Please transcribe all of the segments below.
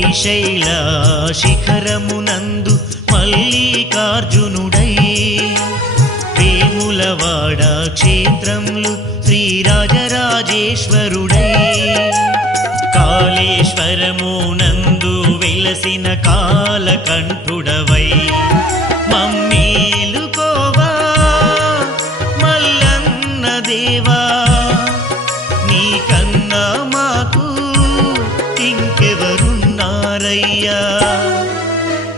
శ్రీశైల శిఖరమునందు మల్లికార్జునుడై వేములవాడ క్షేత్రంలో శ్రీరాజరాజేశ్వరుడై కాళేశ్వరమునందు వెలసిన కాలకంఠుడవై మమ్మేలుకోవా మల్లన్న దేవా నీకన్నా మాకు ఇంకెవరున్నారయ్యా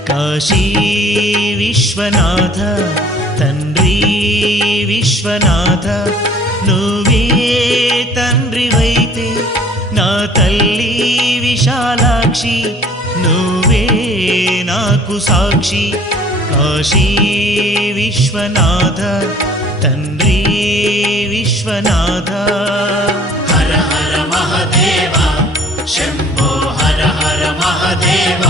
కాశీ విశ్వనాథ తండ్రి విశ్వనాథ నువ్వే తండ్రివైతే నా తల్లి విశాలాక్షి నువ్వే నాకు సాక్షి కాశీ విశ్వనాథ తండ్రి విశ్వనాథ హర హర మహదేవ శంభో హర హర మహదేవ